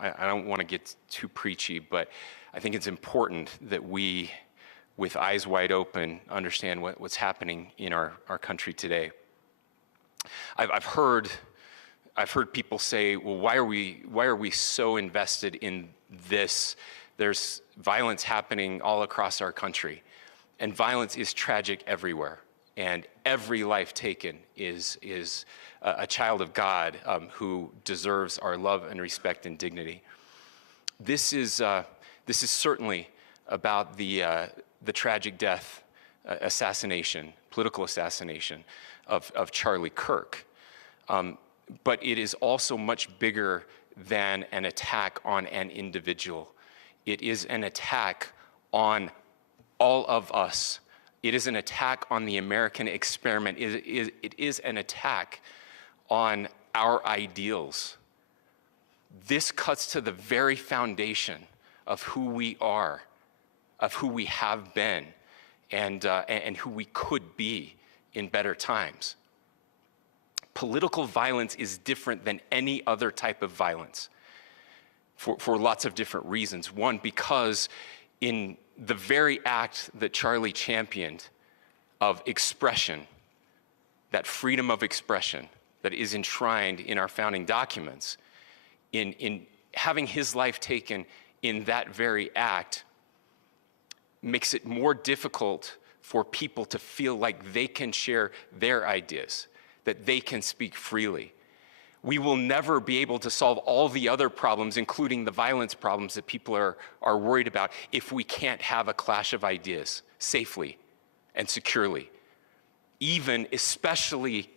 I don't want to get too preachy, but I think it's important that we, with eyes wide open, understand what's happening in our country today. I've heard people say, well, why are we so invested in this? There's violence happening all across our country, and violence is tragic everywhere. And every life taken is a child of God who deserves our love and respect and dignity. This is certainly about the tragic death, political assassination of Charlie Kirk. But it is also much bigger than an attack on an individual. It is an attack on all of us. It is an attack on the American experiment. It is an attack on our ideals. This cuts to the very foundation of who we are, of who we have been, and who we could be in better times. Political violence is different than any other type of violence for lots of different reasons. One, because in the very act that Charlie championed of expression, that freedom of expression that is enshrined in our founding documents, in having his life taken in that very act, makes it more difficult for people to feel like they can share their ideas, that they can speak freely. We will never be able to solve all the other problems, including the violence problems that people are worried about, if we can't have a clash of ideas safely and securely. Especially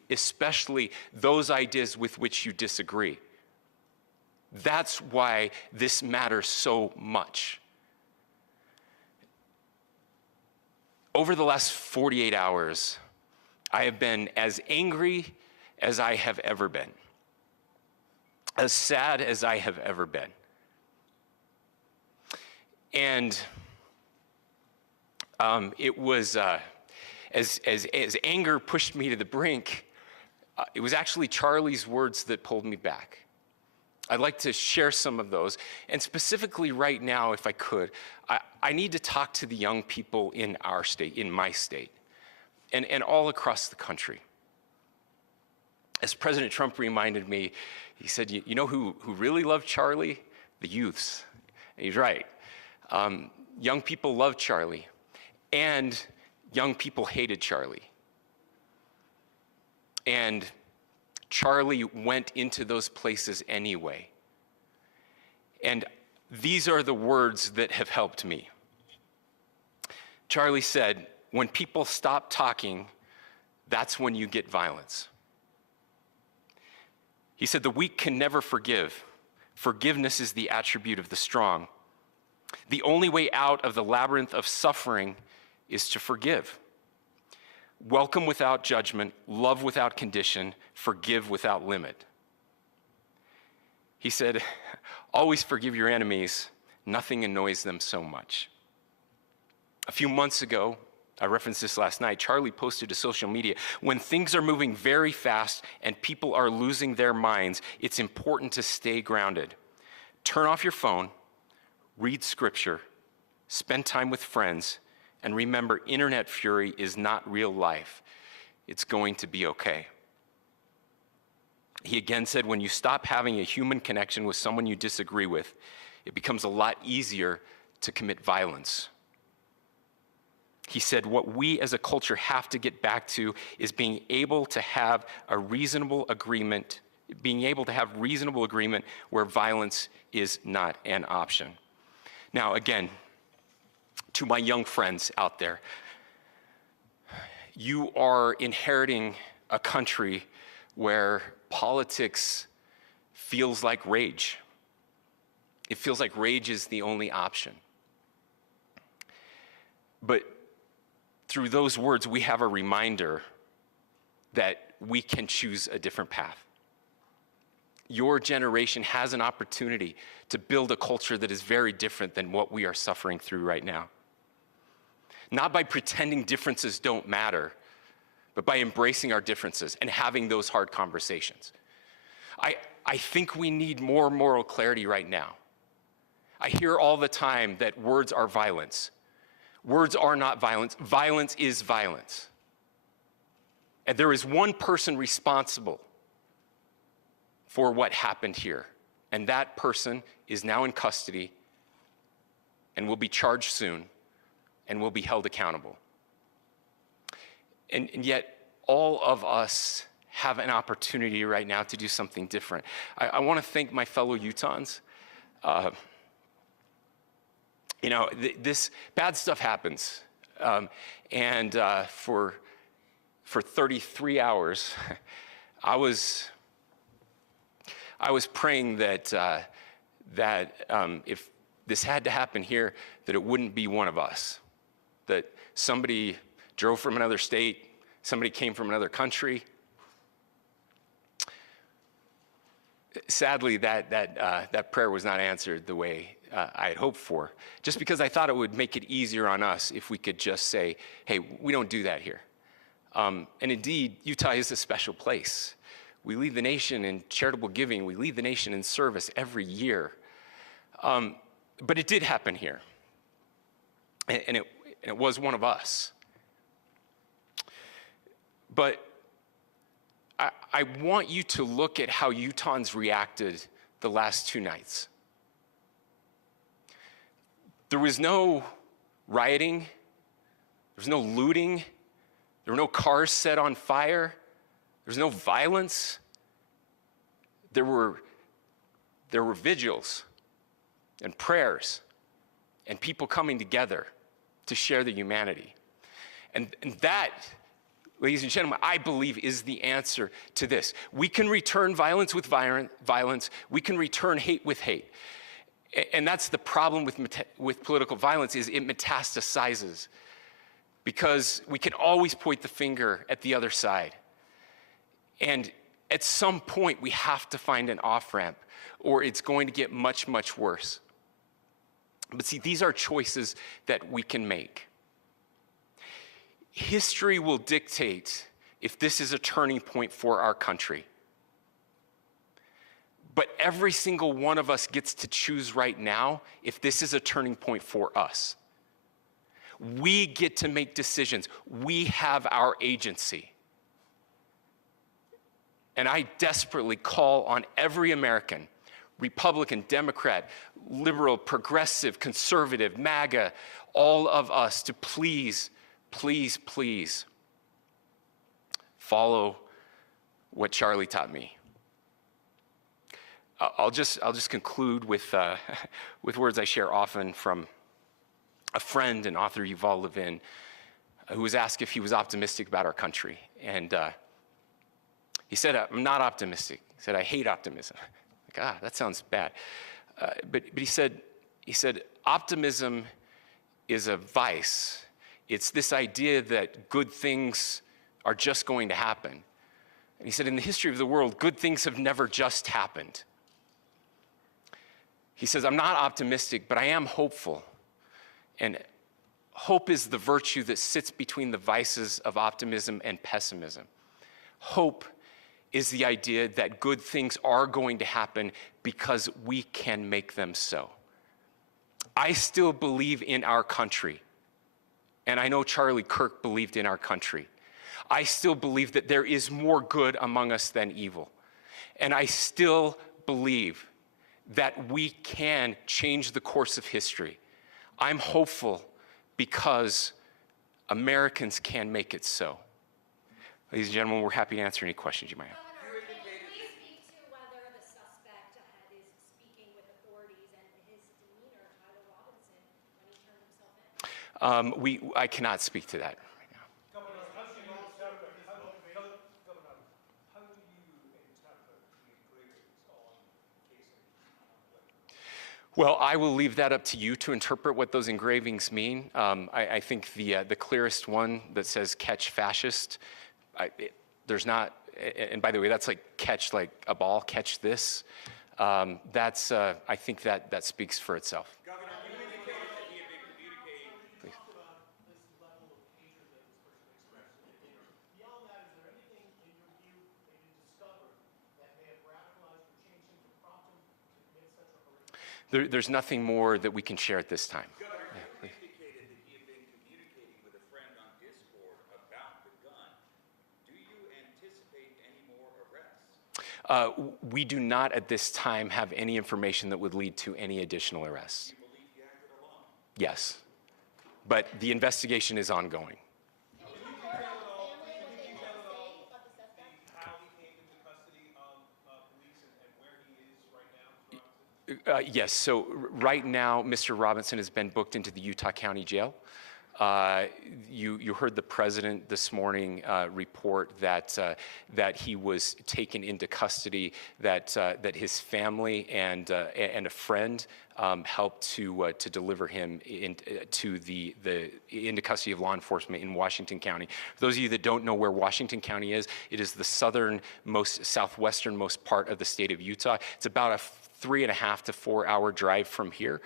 those ideas with which you disagree. That's why this matters so much. Over the last 48 hours, I have been as angry as I have ever been, as sad as I have ever been. And it was, as anger pushed me to the brink, it was actually Charlie's words that pulled me back. I'd like to share some of those. And specifically right now, if I could, I need to talk to the young people in our state, in my state, and all across the country. As President Trump reminded me, he said, you know who really loved Charlie? The youths. And he's right. Young people loved Charlie, and young people hated Charlie. And Charlie went into those places anyway. And these are the words that have helped me. Charlie said, when people stop talking, that's when you get violence. He said, the weak can never forgive. Forgiveness is the attribute of the strong. The only way out of the labyrinth of suffering is to forgive. Welcome without judgment, love without condition, forgive without limit. He said, always forgive your enemies. Nothing annoys them so much. A few months ago, I referenced this last night, Charlie posted to social media, when things are moving very fast and people are losing their minds, it's important to stay grounded. Turn off your phone, read scripture, spend time with friends, and remember, internet fury is not real life. It's going to be okay. He again said, when you stop having a human connection with someone you disagree with, it becomes a lot easier to commit violence. He said, what we as a culture have to get back to is being able to have a reasonable agreement, where violence is not an option. Now, again, to my young friends out there, you are inheriting a country where politics feels like rage. It feels like rage is the only option. But through those words, we have a reminder that we can choose a different path. Your generation has an opportunity to build a culture that is very different than what we are suffering through right now. Not by pretending differences don't matter, but by embracing our differences and having those hard conversations. I think we need more moral clarity right now. I hear all the time that words are violence. Words are not violence. Violence is violence. And there is one person responsible for what happened here. And that person is now in custody and will be charged soon and will be held accountable. And yet, all of us have an opportunity right now to do something different. I want to thank my fellow Utahns. This bad stuff happens. For 33 hours, I was praying that if this had to happen here, that it wouldn't be one of us. That somebody drove from another state, somebody came from another country. Sadly, that prayer was not answered the way I had hoped for, just because I thought it would make it easier on us if we could just say, hey, we don't do that here. And indeed, Utah is a special place. We lead the nation in charitable giving. We lead the nation in service every year. But it did happen here. And it was one of us. But I want you to look at how Utahns reacted the last 2 nights. There was no rioting. There was no looting. There were no cars set on fire. There was no violence. There were vigils and prayers and people coming together to share the humanity. And that, ladies and gentlemen, I believe is the answer to this. We can return violence with violence. We can return hate with hate. And that's the problem with political violence, is it metastasizes, because we can always point the finger at the other side. And at some point, we have to find an off-ramp, or it's going to get much, much worse. But see, these are choices that we can make. History will dictate if this is a turning point for our country. But every single one of us gets to choose right now if this is a turning point for us. We get to make decisions. We have our agency. And I desperately call on every American, Republican, Democrat, liberal, progressive, conservative, MAGA, all of us to please, please, please follow what Charlie taught me. I'll just conclude with words I share often from a friend and author, Yuval Levin, who was asked if he was optimistic about our country. And he said, I'm not optimistic. He said, I hate optimism. Like, that sounds bad. But he said, optimism is a vice. It's this idea that good things are just going to happen. And he said, in the history of the world, good things have never just happened. He says, I'm not optimistic, but I am hopeful. And hope is the virtue that sits between the vices of optimism and pessimism. Hope is the idea that good things are going to happen because we can make them so. I still believe in our country. And I know Charlie Kirk believed in our country. I still believe that there is more good among us than evil. And I still believe that we can change the course of history. I'm hopeful because Americans can make it so. Ladies and gentlemen, we're happy to answer any questions you might have. Governor, can you please speak to whether the suspect is speaking with authorities and his demeanor, Tyler Robinson, when he turned himself in? I cannot speak to that right now. Governor, how do you interpret the engravings on Casey? Well, I will leave that up to you to interpret what those engravings mean. I think the clearest one that says "catch fascist," there's not, and by the way, that's like catch like a ball, catch this. I think that speaks for itself. Governor, you indicated that he had been communicating. Please. Talk about this level of hatred that this person expressed. Beyond that, is there anything in your view that you discovered that may have radicalized or changed There's nothing more that we can share at this time. Governor, Yeah, you please. indicated that he had been communicating with a friend on Discord about the gun. Do you anticipate any more arrests? We do not at this time have any information that would lead to any additional arrests. Do you believe he acted alone? Yes, but the investigation is ongoing. How he came into custody of police and where he is right now, Mr. Robinson? Yes, so right now, Mr. Robinson has been booked into the Utah County Jail. You heard the president this morning report that he was taken into custody, that his family and a friend helped to deliver him into custody of law enforcement in Washington County. For those of you that don't know where Washington County is, it is the southwesternmost part of the state of Utah. It's about a 3.5 to 4 hour drive from here,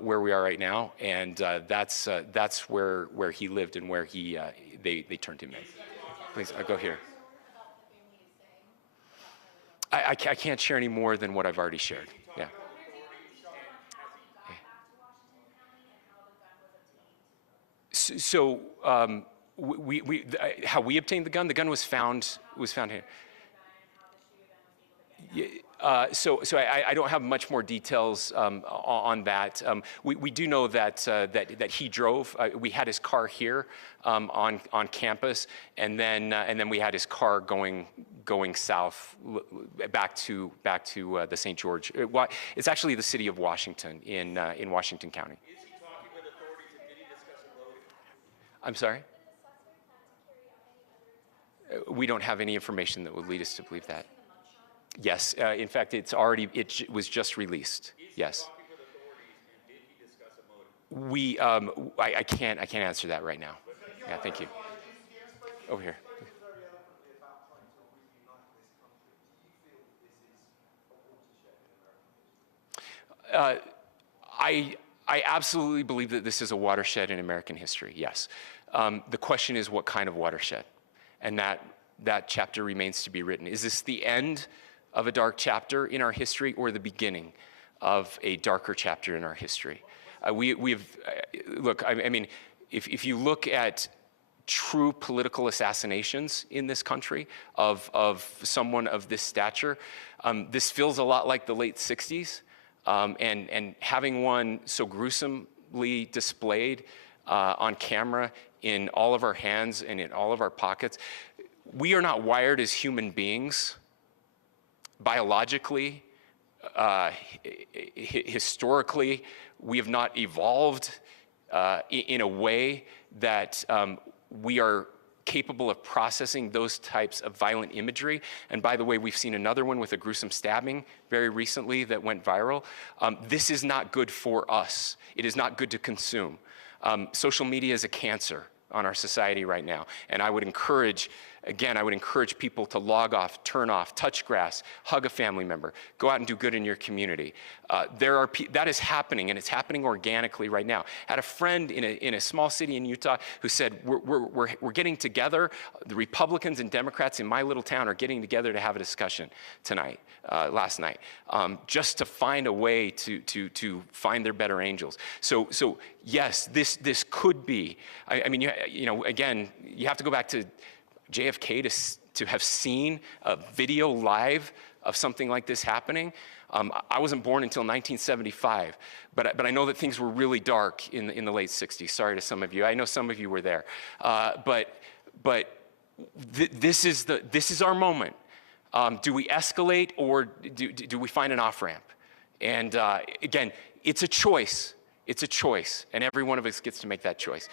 where we are right now, and that's where he lived and where they turned him in. Please, go here. I can't share any more than what I've already shared. Yeah. So how we obtained the gun was found here. So I don't have much more details on that. We do know that he drove. We had his car here on campus, and then we had his car going south back to the St. George. It's actually the city of Washington in Washington County. Is he talking with authorities and did he discuss a motive? I'm sorry? We don't have any information that would lead us to believe that. Yes, in fact, it was just released. Yes. Talking with authorities and did he discuss a motive? I can't answer that right now. Yeah, thank you. Over here. I absolutely believe that this is a watershed in American history, yes. The question is what kind of watershed? And that chapter remains to be written. Is this the end of a dark chapter in our history or the beginning of a darker chapter in our history? Look, I mean, if you look at true political assassinations in this country of someone of this stature, this feels a lot like the late 60s. And having one so gruesomely displayed on camera in all of our hands and in all of our pockets, we are not wired as human beings biologically, historically. We have not evolved in a way that we are capable of processing those types of violent imagery. And by the way, we've seen another one with a gruesome stabbing very recently that went viral. This is not good for us. It is not good to consume. Social media is a cancer on our society right now. And I would encourage people to log off, turn off, touch grass, hug a family member, go out and do good in your community. That is happening, and it's happening organically right now. I had a friend in a small city in Utah who said, we're getting together, the Republicans and Democrats in my little town are getting together to have a discussion last night, just to find a way to find their better angels. So yes, this could be, I mean, again, you have to go back to JFK to have seen a video live of something like this happening. I wasn't born until 1975, but I know that things were really dark in the late 60s. Sorry to some of you. I know some of you were there. This is our moment. Do we escalate or do we find an off-ramp? And again, it's a choice. It's a choice, and every one of us gets to make that choice.